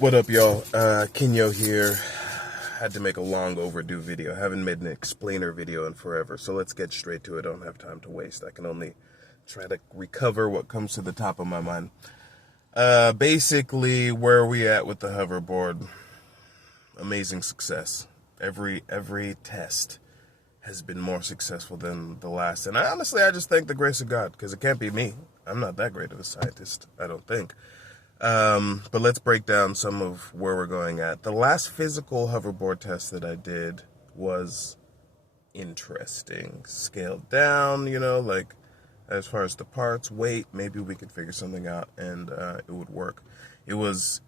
What up, y'all? Kenyo here. Had to make a long overdue video. Haven't made an explainer video in forever, so let's get straight to it. I don't have time to waste. I can only try to recover what comes to the top of my mind. Basically, where are we at with the hoverboard? Amazing success. Every test has been more successful than the last. And I just thank the grace of God, because it can't be me. I'm not that great of a scientist, I don't think. But let's break down some of where we're going at. The last physical hoverboard test that I did was interesting. Scaled down, like as far as the parts, weight, maybe we could figure something out and it would work. It was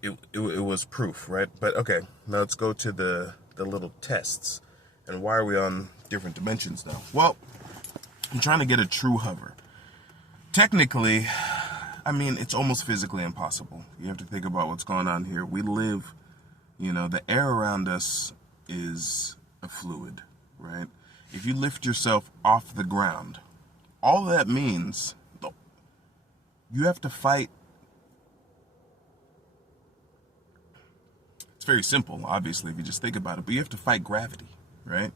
proof, right? But okay, now let's go to the little tests. And why are we on different dimensions now? Well, I'm trying to get a true hover. Technically, it's almost physically impossible. You have to think about what's going on here. We live, the air around us is a fluid, right? If you lift yourself off the ground, all that means, you have to fight. It's very simple, obviously, if you just think about it, but you have to fight gravity, right?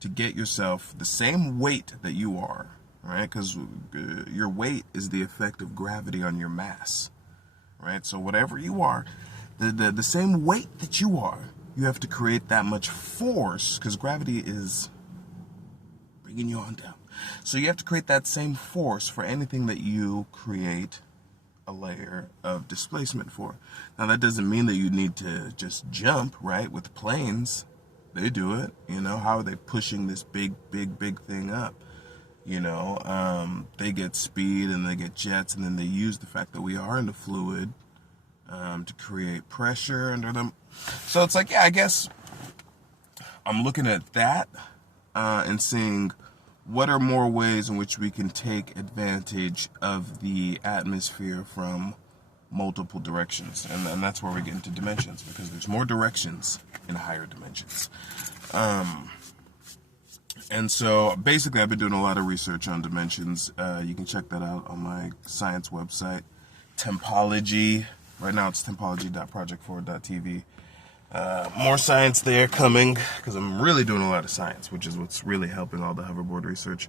To get yourself the same weight that you are, right? Because your weight is the effect of gravity on your mass, right? So whatever you are, the same weight that you are, you have to create that much force, because gravity is bringing you on down. So you have to create that same force for anything that you create a layer of displacement for. Now that doesn't mean that you need to just jump, right? With planes, they do it. How are they pushing this big thing up? They get speed and they get jets, and then they use the fact that we are in the fluid to create pressure under them. So it's like, yeah, I guess I'm looking at that and seeing what are more ways in which we can take advantage of the atmosphere from multiple directions. And that's where we get into dimensions, because there's more directions in higher dimensions. And so basically I've been doing a lot of research on dimensions. You can check that out on my science website, Tempology. Right now it's tempology.project4.tv. More science there coming, because I'm really doing a lot of science, which is what's really helping all the hoverboard research.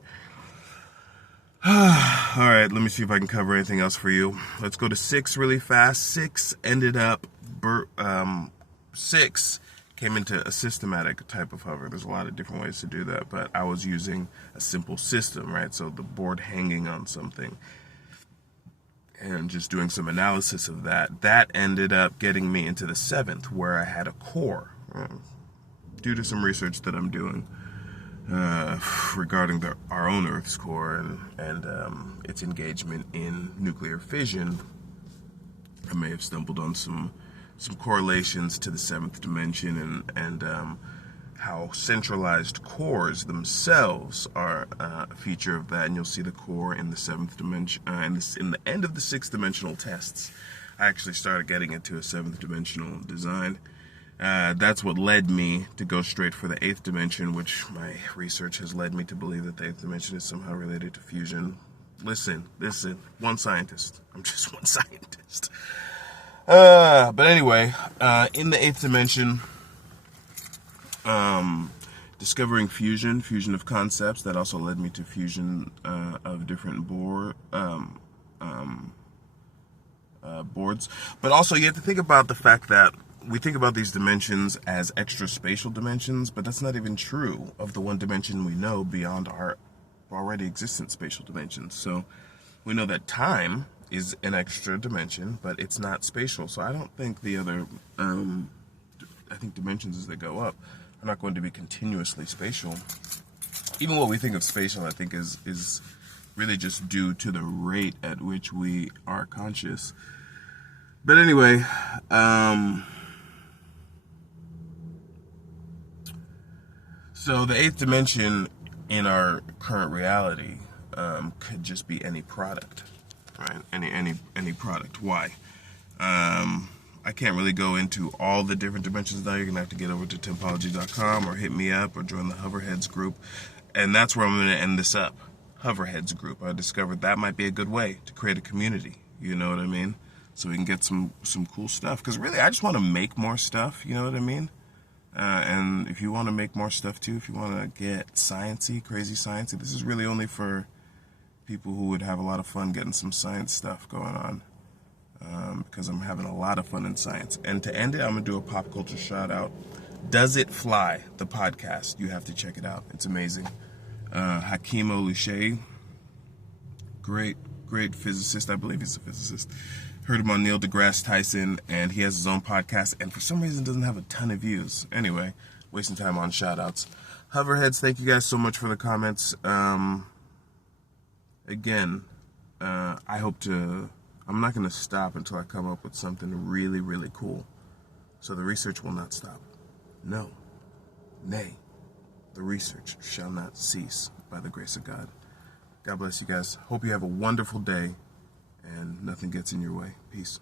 Alright, let me see if I can cover anything else for you. Let's go to 6 really fast. 6 ended up, 6 came into a systematic type of hover. There's a lot of different ways to do that, but I was using a simple system, right? So the board hanging on something and just doing some analysis of that. That ended up getting me into the 7th, where I had a core, due to some research that I'm doing regarding our own Earth's core and its engagement in nuclear fission. I may have stumbled on some correlations to the 7th dimension and how centralized cores themselves are a feature of that. And you'll see the core in the 7th dimension, in the end of the 6th dimensional tests. I actually started getting into a 7th dimensional design. That's what led me to go straight for the 8th dimension, which my research has led me to believe that the 8th dimension is somehow related to fusion. Listen, one scientist. I'm just one scientist. But anyway, in the 8th dimension, discovering fusion of concepts, that also led me to fusion of different boards. But also you have to think about the fact that we think about these dimensions as extra spatial dimensions, but that's not even true of the one dimension we know beyond our already existent spatial dimensions. So we know that time is an extra dimension, but it's not spatial. So I don't think the other, I think dimensions as they go up are not going to be continuously spatial. Even what we think of spatial, I think, is really just due to the rate at which we are conscious. But anyway, so the 8th dimension in our current reality could just be any product, right? Any product. Why? I can't really go into all the different dimensions now. You're gonna have to get over to tempology.com or hit me up or join the Hoverheads group, and that's where I'm gonna end this up. Hoverheads group. I discovered that might be a good way to create a community. You know what I mean? so we can get some cool stuff. Because really, I just want to make more stuff, you know what I mean? And if you want to make more stuff too, if you want to get sciencey, crazy sciencey, this is really only for people who would have a lot of fun getting some science stuff going on. Because I'm having a lot of fun in science. And to end it, I'm going to do a pop culture shout out. Does It Fly, the podcast. You have to check it out. It's amazing. Hakeem Oluseyi, great physicist. I believe he's a physicist. Heard him on Neil deGrasse Tyson, and he has his own podcast, and for some reason doesn't have a ton of views. Anyway, wasting time on shout-outs. Hoverheads, thank you guys so much for the comments. Again, I'm not going to stop until I come up with something really, really cool. So the research will not stop. No. Nay. The research shall not cease by the grace of God. God bless you guys. Hope you have a wonderful day and nothing gets in your way. Peace.